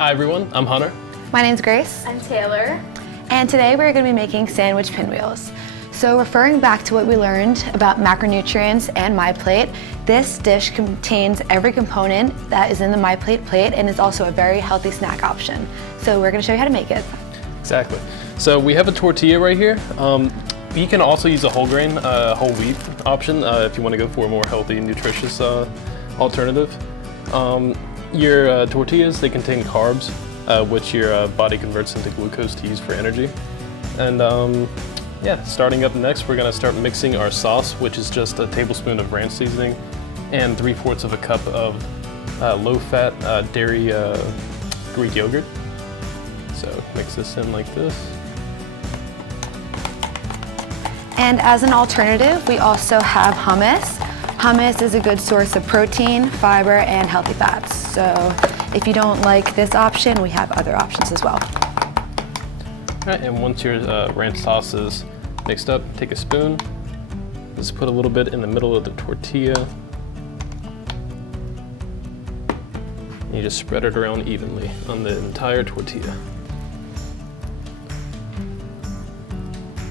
Hi everyone, I'm Hunter. My name's Grace. I'm Taylor. And today we're going to be making sandwich pinwheels. So referring back to what we learned about macronutrients and MyPlate, this dish contains every component that is in the MyPlate plate and is also a very healthy snack option. So we're going to show you how to make it. Exactly. So we have a tortilla right here. You can also use a whole grain, whole wheat option if you want to go for a more healthy, nutritious alternative. Your tortillas, they contain carbs, which your body converts into glucose to use for energy. And yeah, starting up next, we're gonna start mixing our sauce, which is just a tablespoon of ranch seasoning and 3/4 of a cup of low-fat dairy Greek yogurt. So mix this in like this. And as an alternative, we also have hummus. Hummus is a good source of protein, fiber, and healthy fats. So if you don't like this option, we have other options as well. All right, and once your ranch sauce is mixed up, take a spoon, just put a little bit in the middle of the tortilla. And you just spread it around evenly on the entire tortilla.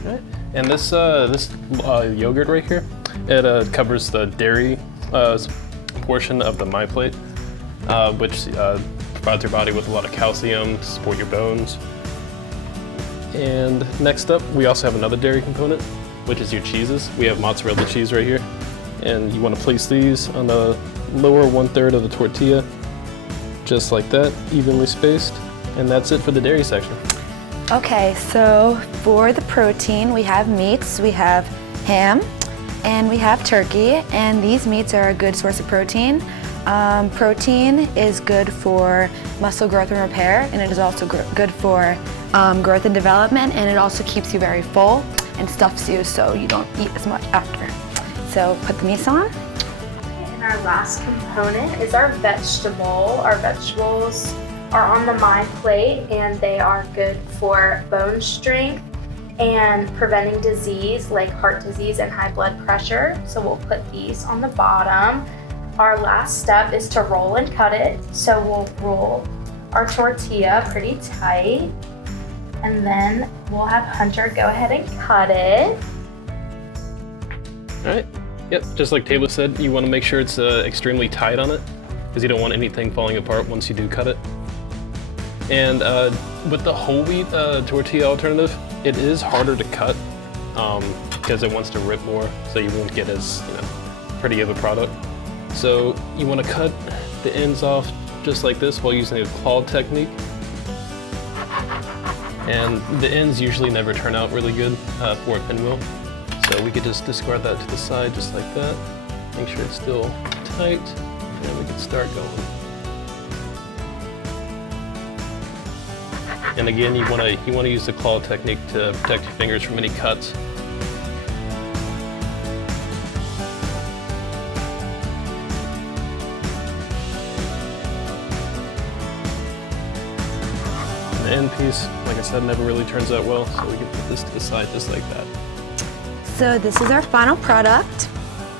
All right, and this yogurt right here, it covers the dairy portion of the MyPlate, which provides your body with a lot of calcium to support your bones. And next up, we also have another dairy component, which is your cheeses. We have mozzarella cheese right here. And you want to place these on the lower 1/3 of the tortilla, just like that, evenly spaced. And that's it for the dairy section. Okay, so for the protein, we have meats, we have ham, and we have turkey, and these meats are a good source of protein. Protein is good for muscle growth and repair, and it is also good for growth and development, and it also keeps you very full and stuffs you so you don't eat as much after. So put the meats on. And our last component is our vegetable. Our vegetables are on the MyPlate, and they are good for bone strength and preventing disease like heart disease and high blood pressure. So we'll put these on the bottom. Our last step is to roll and cut it. So we'll roll our tortilla pretty tight, and then we'll have Hunter go ahead and cut it. All right, yep, just like Taylor said, you want to make sure it's extremely tight on it, because you don't want anything falling apart once you do cut it. And with the whole wheat tortilla alternative, it is harder to cut because it wants to rip more, so you won't get as pretty of a product. So you want to cut the ends off just like this while using a claw technique. And the ends usually never turn out really good for a pinwheel. So we could just discard that to the side just like that. Make sure it's still tight, and we can start going. And again, you want to use the claw technique to protect your fingers from any cuts. The end piece, like I said, never really turns out well, so we can put this to the side just like that. So this is our final product.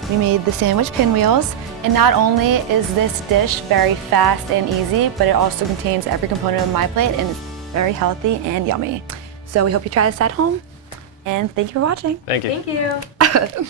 We made the sandwich pinwheels, and not only is this dish very fast and easy, but it also contains every component of MyPlate, and it's very healthy and yummy. So we hope you try this at home, and thank you for watching. Thank you. Thank you.